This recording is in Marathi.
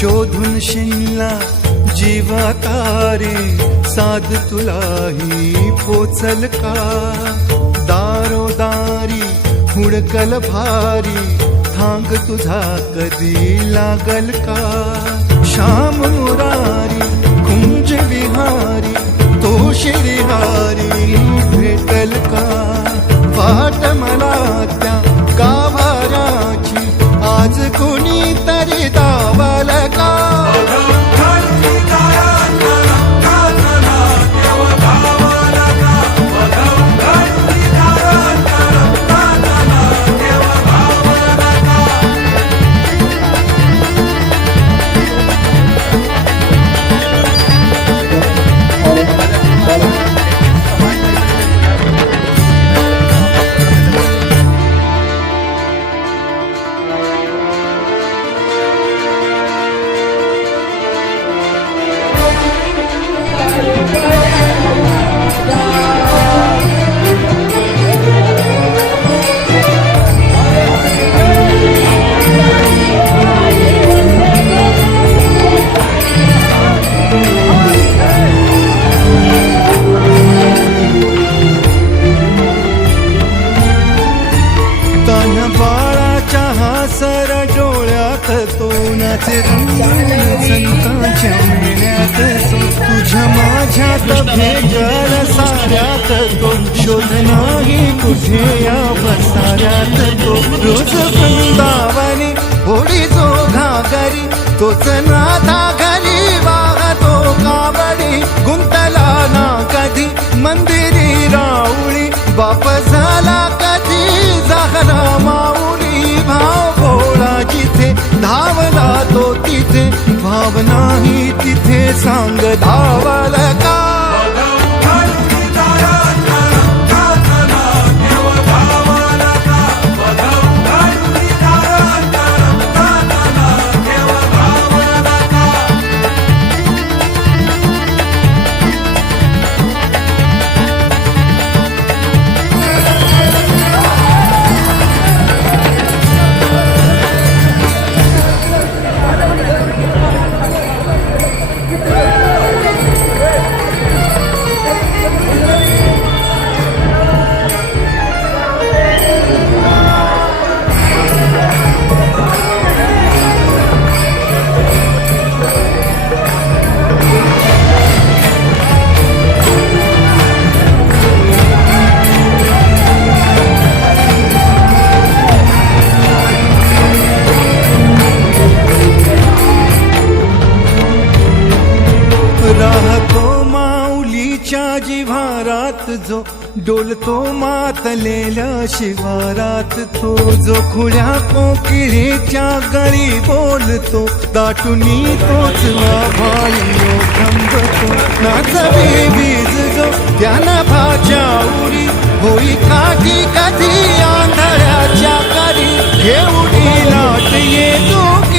शोधून शिनला जीवा तारे साध तुलाही पोचल का दारोदारी हुडकल भारी थांग तुझा कधी लागल का श्याम मुरारी कुंज विहारी तो श्रीहारी भेटल का वाट मला त्या गाभाराची आज कोणी तरी दावल का सर डोळ्यात तोंडाचे रंगून संतांच्या मेळ्यात तुझ्या माझ्यात भेटल साऱ्यात तो शोध नाही कुठे या बसाऱ्यात तो रोज वृंदावनी होडी जो घागरी तोच नाथा घरी वाहतो कावडी गुंतला ना कधी मंदिरी राऊळी बाप झाला कधी झाला माऊली भाव भोळा जिथे धावला तो तिथे भाव नाही तिथे सांग धावल का राहतो माऊलीच्या जिव्हारात जो डोलतो मातलेल्या शिवारात तो जो खुळ्या कोकिळेच्या गळी बोलतो दाटुनी तोच भाळीयो थांबतो नाचवे वीज जो त्यानं भाच्या उरी होई काठी कधी आंधळ्याच्या करी एवढी लाट येतो